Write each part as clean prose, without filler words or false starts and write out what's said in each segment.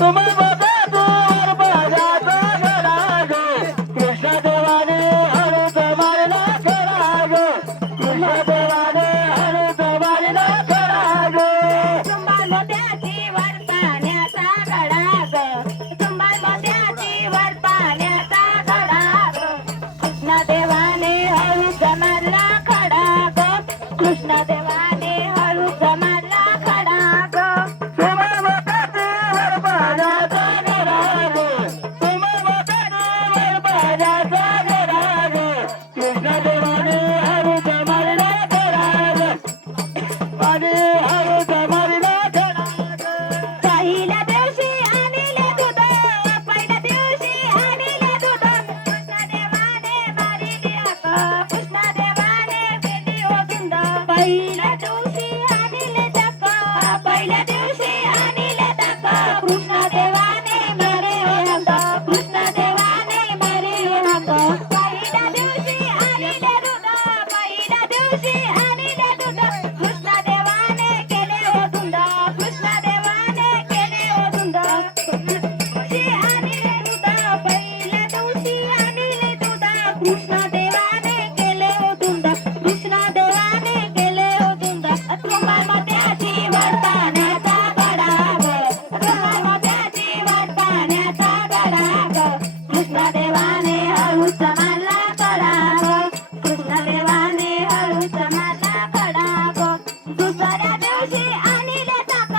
तुम्ही बघा दूर बाजाचा घडा ग कृष्ण देवाने हळूच मारला खडा ग कृष्ण देवाने हळूच मारला खडा ग मोत्याची वर पाण्याचा घडा ग मोत्याची वर पाण्याचा घडा ग कृष्ण देवाने हळूच मारला खडा ग कृष्ण देवाने हळूच मारला खडा ग तुम्ही बघा दूर बाजाचा घडा ग तुम्ही बघा दूर बाजाचा घडा ग कृष्ण देवाने हळूच मारला खडा ग आणि हळूच मारला खडा ग पहिल्या दिवशी आणले दूध पहिल्या दिवशी आणले दूध कृष्ण देवाने मारिली हाक कृष्ण देवाने केली ओ धुंद पहिल्या दिवशी आणले ताक पहिल्या दिवशी आणले ताक कृष्ण देवाने मारे हाक कृष्ण देवाने मारे हाक पहिल्या दिवशी आणले दूध पहिल्या दिवशी आणले दूध कृष्ण देवाने केले ओ धुंद कृष्ण देवाने केले ओ धुंद दिवशी आणले दूध पहिल्या दिवशी आणले दूध कृष्ण देवाने केले ओ धुंद कृष्ण देवाने केले ओ धुंद तुम्हा मोत्याची वर पाण्याचा घडा ग तुम्हा मोत्याची वर पाण्याचा घडा ग कृष्ण देवाने हळूच मारला खडा ग कृष्ण देवाने हळूच मारला खडा ग दुसऱ्या दिवशी आणले ताक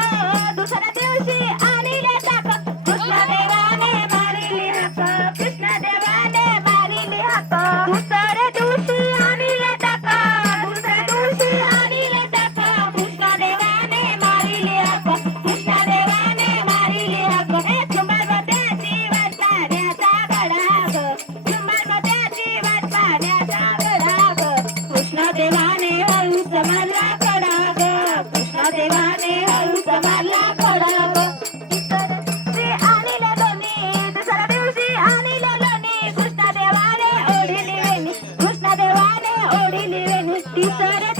दुसऱ्या दिवशी आणले ताक कृष्ण देवाने मारिली हाक कृष्ण देवाने मारिली हाक दुसऱ्या दिवशी आणले ताक दुसऱ्या दिवशी आणले ताक कृष्ण देवाने मारिली हाक कृष्ण देवाने मारिली हाक चुंबरमत्याची वाट पाण्याचा घडा ग चुंबरमत्याची वाट पाण्याचा घडा ग कृष्ण देवाने हळूच मारला खडा ग कृष्ण देवाने हळूच मारला खडा ग आणले लोणी दुसऱ्या दिवशी आणले लोणी कृष्ण देवाने ओढिली वेणी कृष्ण देवाने ओढिली वेणी तिसऱ्या